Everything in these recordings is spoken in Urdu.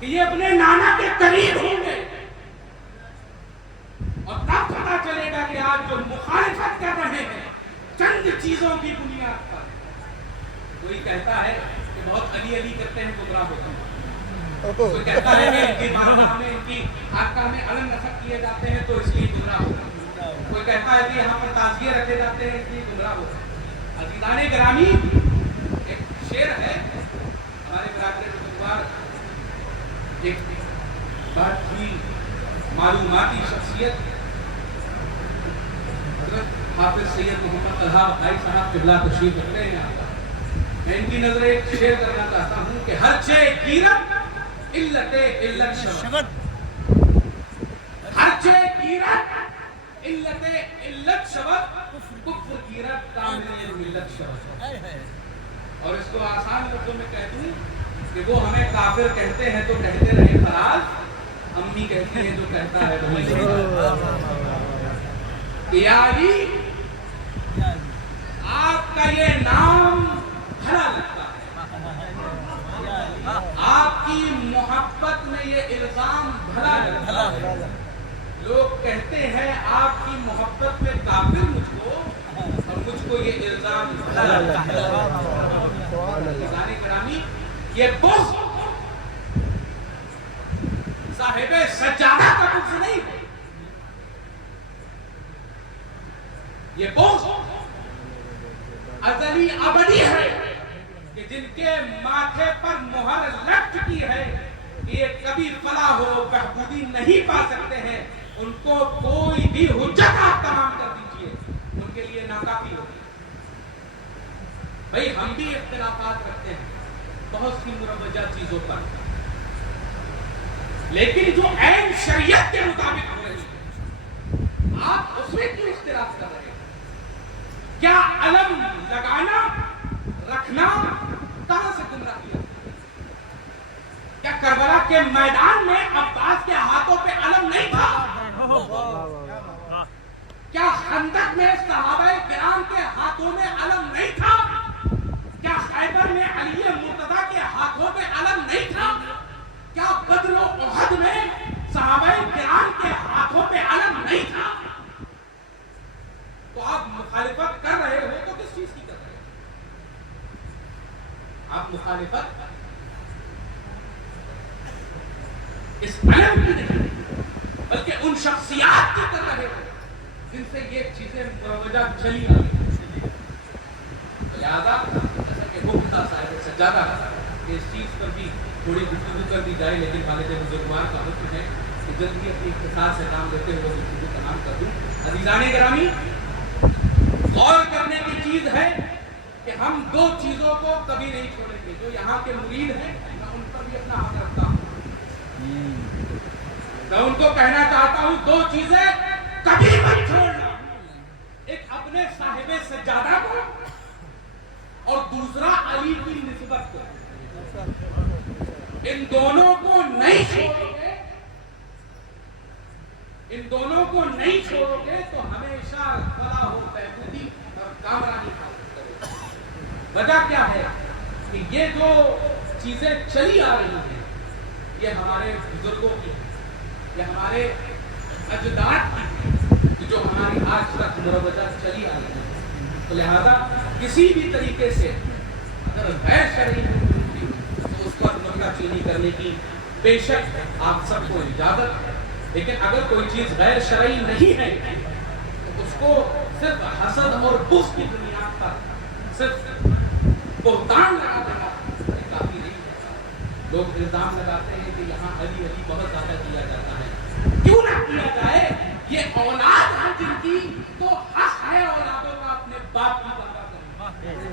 کہ یہ اپنے نانا کے قریب ہوں گے، اور تب پتا چلے گا کہ آج جو مخالفت کر رہے ہیں چند چیزوں کی بنیاد پر. کوئی کہتا ہے کہ بہت علی علی کرتے ہیں گمراہ ہوتے ہیں، کوئی کہتا ہے کہ ان کی بارگاہ میں ان کی آقا میں علم نصب کیے جاتے ہیں تو اس لیے گمراہ ہوتے ہیں، کوئی کہتا ہے کہ یہاں پر تعزیے رکھے جاتے ہیں اس لیے گمراہ ہوتے ہیں. عزیزان گرامی، ایک شعر ہے ہمارے برادری بزرگوار، ایک بات تھی معلوماتی شخصیت حضرت حافظ سید محمد طلحہ بھائی صاحب قبلہ تشریف رکھتے ہیں یہاں پر. میں ان کی نظر ایک شعر کرنا چاہتا ہوں کہ ہر چے گیرت علت علت شبد، ہر چے گیرت علت علت شبد، کفر گیرت کامل ملت شبد. اور اس کو آسان لفظوں میں کہہ دوں کہ وہ ہمیں کافر کہتے ہیں تو کہتے رہے فراز، امی کہتی ہیں جو کہتا ہے یا علی آپ کا یہ نام بھلا لگتا ہے، آپ کی محبت میں یہ الزام بھلا لگتا ہے. لوگ کہتے ہیں آپ کی محبت میں کافر مجھ کو، اور مجھ کو یہ الزام بھلا لگتا ہے. گرامی، یہ بغض صاحب سجادہ کا بغض نہیں، یہ بغض ازلی ابدی ہے کہ جن کے ماتھے پر مہر لگ چکی ہے کہ یہ کبھی فلاح و بہبودی نہیں پا سکتے ہیں، ان کو کوئی بھی حجت آپ تمام کر دیجئے ان کے لیے ناکافی ہوگی. بھئی ہم بھی اختلافات کرتے ہیں بہت سی مروجہ چیزوں پر، لیکن جو عین شریعت کے مطابق ہو رہی ہے آپ اس میں کیوں اختلاف کر رہے ہیں؟ کیا علم لگانا رکھنا کہاں سے گمراہی ہے؟ کیا کربلا کے میدان میں عباس کے ہاتھوں پہ علم نہیں تھا؟ کیا خندق میں صحابہ کرام کے ہاتھوں میں علم نہیں تھا؟ کیا خیبر میں علی مرتضیٰ کے ہاتھوں پہ علم نہیں تھا؟ کیا بدر و احد میں صحابہ کرام کے ہاتھوں پہ علم نہیں تھا؟ تو آپ مخالفت کر رہے ہو تو کس چیز کی کر رہے ہو؟ آپ مخالفت اس علم کی نہیں بلکہ ان شخصیات کی کر رہے ہو جن سے یہ چیزیں مروجہ چلی آ رہی ہیں. لہذا جیسا کہ مفتا صاحب سجادہ کہ اس چیز پر بھی تھوڑی گفتگو کر دی جائے، لیکن والد بزرگوار کا حکم ہے کہ جلد ہی اپنی اختصار سے کام لیتے ہوئے گفتگو تمام کر دوں. عزیزان گرامی، غور کرنے کی چیز ہے کہ ہم دو چیزوں کو کبھی نہیں چھوڑیں گے. جو یہاں کے مرید ہیں میں ان پر بھی اپنا حق رکھتا ہوں، میں ان کو کہنا چاہتا ہوں دو چیزیں کبھی مت چھوڑنا، ایک اپنے صاحب سجادہ کو اور دوسرا علی کی نسبت کو. ان دونوں کو نہیں چھوڑو گے، ان دونوں کو نہیں چھوڑو گے تو ہمیشہ فلاح و بہبودی اور کامرانی حاصل کرے گا. وجہ کیا ہے کہ یہ جو چیزیں چلی آ رہی ہیں یہ ہمارے بزرگوں کی ہیں، یہ ہمارے اجداد کی ہیں جو ہماری آج تک مروجہ چلی آ رہی ہے. تو لہذا کسی بھی طریقے سے اگر غیر شرعی ہوتی تو اس پر نکتہ چینی کرنے کی بے شک آپ سب کو اجازت ہے، لیکن اگر کوئی چیز غیر شرعی نہیں ہے تو اس کو صرف حسد اور بغض کی بنیاد پر صرف بہتان لگا دینا کافی نہیں ہے. لوگ الزام لگاتے ہیں کہ یہاں علی علی بہت زیادہ کیا جاتا ہے. کیوں نہ کیا جائے؟ یہ اولاد ہے جن کی تو حق ہے اولادوں کا اپنے باپ کی بابا کرنا.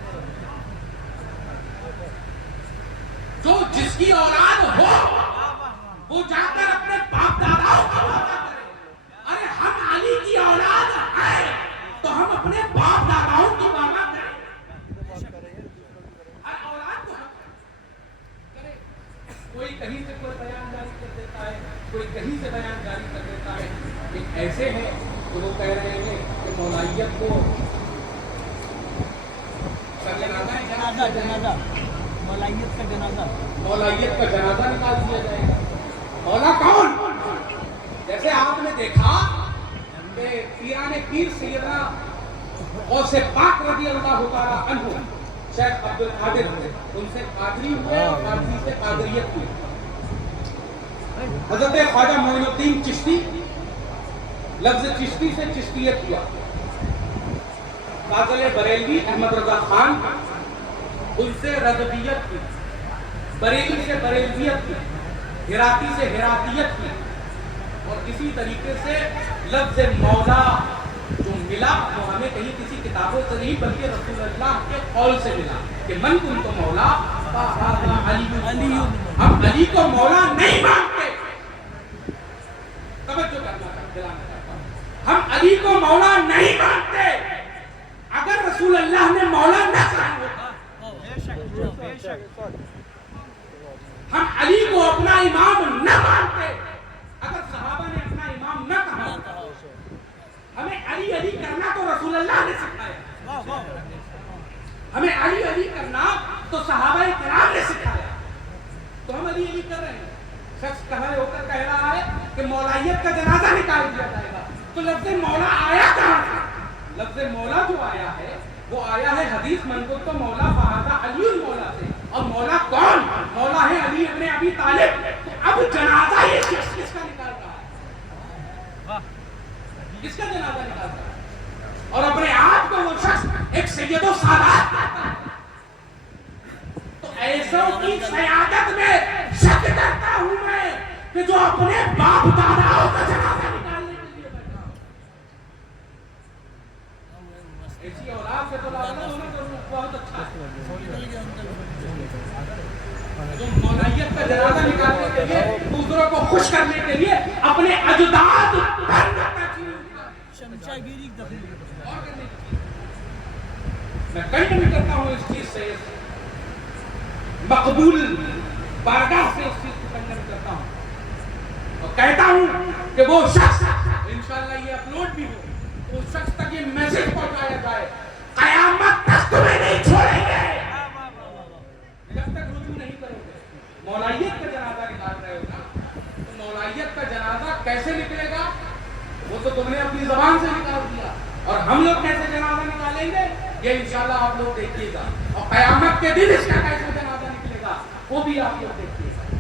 جو جس کی اولاد ہو وہ جا کر اپنے باپ داداؤں کا بابا کرے. ارے ہم علی کی اولاد ہیں تو ہم اپنے باپ داداؤں کی بابا کریں. اولاد کو کرے. کوئی کہیں سے کوئی بیان جاری کر دیتا ہے، کوئی کہیں سے بیان جاری کر دیتا ہے. ایک ایسے ہیں کہ وہ کہہ رہے ہیں کہ مولائیت کو جنازہ مولائیت کا جنازہ نکال دیا جائے گا. پیران پیر سیدنا غوث پاک رضی اللہ تعالیٰ عنہ شیخ عبد القادر ہوئے، ان سے قادری ہوئے اور قادری سے قادریت ہوئی. حضرت خواجہ معین الدین چشتی، لفظ چشتی سے چشتیت ہوا. فاضل بریلوی احمد رضا خان، ان سے رضویت کی، بریلی سے بریلویت کی، ہراتی سے ہراتیت کی. اور اسی طریقے سے لفظ مولا جو ملا وہ ہمیں کہیں کسی کتابوں سے نہیں بلکہ رسول اللہ کے قول سے ملا کہ من کنت مولا علی. ہم علی کو مولا نہیں مانتے. توجہ کرنا دلانا چاہتا ہوں، ہم علی کو مولا نہیں مانتے. اگر رسول اللہ نے مولا نہ کہا ہوتا، ہم علی کو اپنا امام نہ مانتے، اگر صحابہ نے اپنا امام نہ کہا ہوتا. ہمیں علی علی کرنا تو رسول اللہ نے سکھایا، ہمیں علی علی کرنا تو صحابہ کرام نے سکھایا. تو ہم علی علی کر رہے ہیں. شخص کہا ہو کر کہہ رہا ہے کہ مولائیت کا جنازہ نکال دیا جائے گا. تو لفظ مولا آیا کہاں سے؟ لفظ مولا جو آیا ہے وہ آیا ہے حدیث من کو تو مولا فہذا علی المولا سے. اور مولا کون؟ مولا ہے علی ابن ابی طالب. تو اب جنازہ یہ کس کا نکال رہا ہے؟ کس کا جنازہ نکال رہا ہے؟ اور اپنے آپ کو وہ شخص ایک سید و سادات کہتا ہے. تو ایسوں کی سیادت میں شک کرتا ہوں میں کہ جو اپنے باپ داداؤں کا جنازہ نکالنے کے لیے بیٹھا ہوں. ایسی اولاد سے تو لانا ہونا تو بہت اچھا ہے. جو مولائیت کا جنازہ نکالنے کے لیے، دوسروں کو خوش کرنے کے لیے اپنے اجداد میں کنڈم کرتا ہوں اس چیز سے، مقبول بارگاہ سے اس چیز کو کنڈم کرتا ہوں اور کہتا ہوں کہ وہ شخص انشاءاللہ یہ اپلوڈ بھی ہو، اس شخص تک یہ میسج پہنچایا جائے قیامت تک تمہیں نہیں چھوڑیں گے جب تک رجوع نہیں کرو گے. مولائیت کا جنازہ نکال رہے ہو نا، تو مولائیت کا جنازہ کیسے نکلے گا وہ تو تم نے اپنی زبان سے نکال دیا. اور ہم لوگ کیسے جنازہ نکالیں گے یہ انشاءاللہ آپ لوگ دیکھیے گا. اور قیامت کے دن اس کا کیسے جنازہ نکلے گا وہ بھی آپ لوگ دیکھیے گا.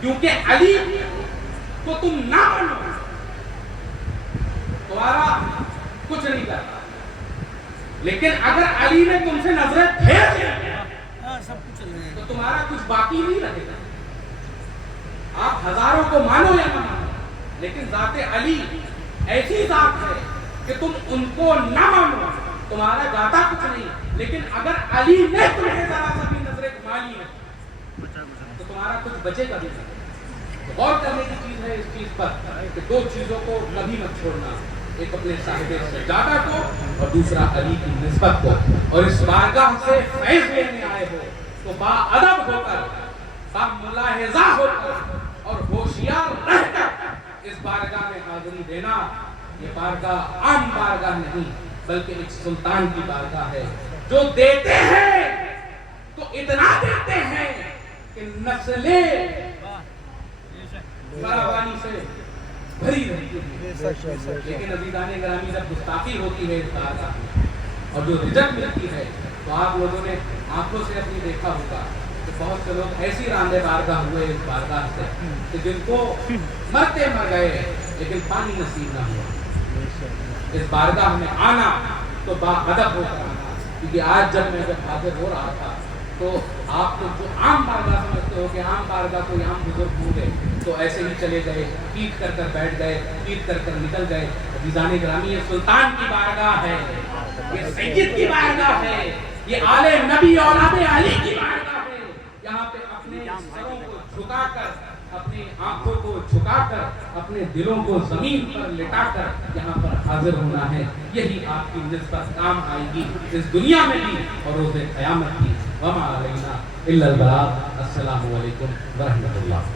کیونکہ علی کو تم نہ مانو تمہارا کچھ نہیں کرتا. لیکن اگر علی نے تم سے نظریں پھیر دیا تو تمہارا کچھ باقی نہیں رہے گا. آپ ہزاروں کو مانو یا نہ مانو، لیکن ذات علی ایسی ذات ہے کہ تم ان کو نہ مانو تمہارا جاتا کچھ نہیں. لیکن اگر علی نے تمہیں ذرا سا بھی نظریں گھما لی ہے تو تمہارا کچھ بچے گا بھی نہیں. غور کرنے کی چیز ہے اس چیز پر کہ دو چیزوں کو کبھی مت چھوڑنا، ایک اپنے صاحب سجادہ کو اور دوسرا علی کی نسبت کو. اور اس بارگاہ سے فیض لینے آئے ہو تو با ادب ہو کر، با ملاحظہ ہو کر اور ہوشیار رہ کر اس بارگاہ میں حاضری دینا. یہ بارگاہ عام بارگاہ نہیں بلکہ ایک سلطان کی بارگاہ ہے. جو دیتے ہیں تو اتنا دیتے ہیں کہ نسلیں فراوانی سے بھری رہتی ہے. لیکن عزیزان گرامی جب گستاخی ہوتی ہے اس بارگاہ میں اور جو رزق ملتی ہے تو آپ لوگوں نے آنکھوں سے اپنی دیکھا ہوگا کہ بہت سے لوگ ایسی راندے بارگاہ ہوئے اس بارگاہ سے کہ جن کو مرتے مر گئے لیکن پانی نصیب نہ ہوا. اس بارگاہ میں آنا تو با ادب ہو کر آنا. کیونکہ آج جب حاضر ہو رہا تھا تو آپ لوگ جو عام بارگاہ سمجھتے ہو کہ عام بارگاہ کوئی عام بزرگ ہوں گے تو ایسے ہی چلے گئے، پیٹ کر کر بیٹھ گئے، پیٹ کر کر نکل گئے. عزیزان گرامی یہ سلطان کی بارگاہ ہے، یہ سید کی بارگاہ ہے، یہ آل نبی اولاد علی کی بارگاہ ہے. یہاں پہ اپنے سروں کو جھکا کر، اپنی آنکھوں کو جھکا کر، اپنے دلوں کو زمین پر لٹا کر یہاں پر حاضر ہونا ہے. یہی آپ کی نسبت کام آئے گی اس دنیا میں بھی اور روز قیامت بھی. وما علینا الا البلاغ. السلام علیکم ورحمۃ اللہ.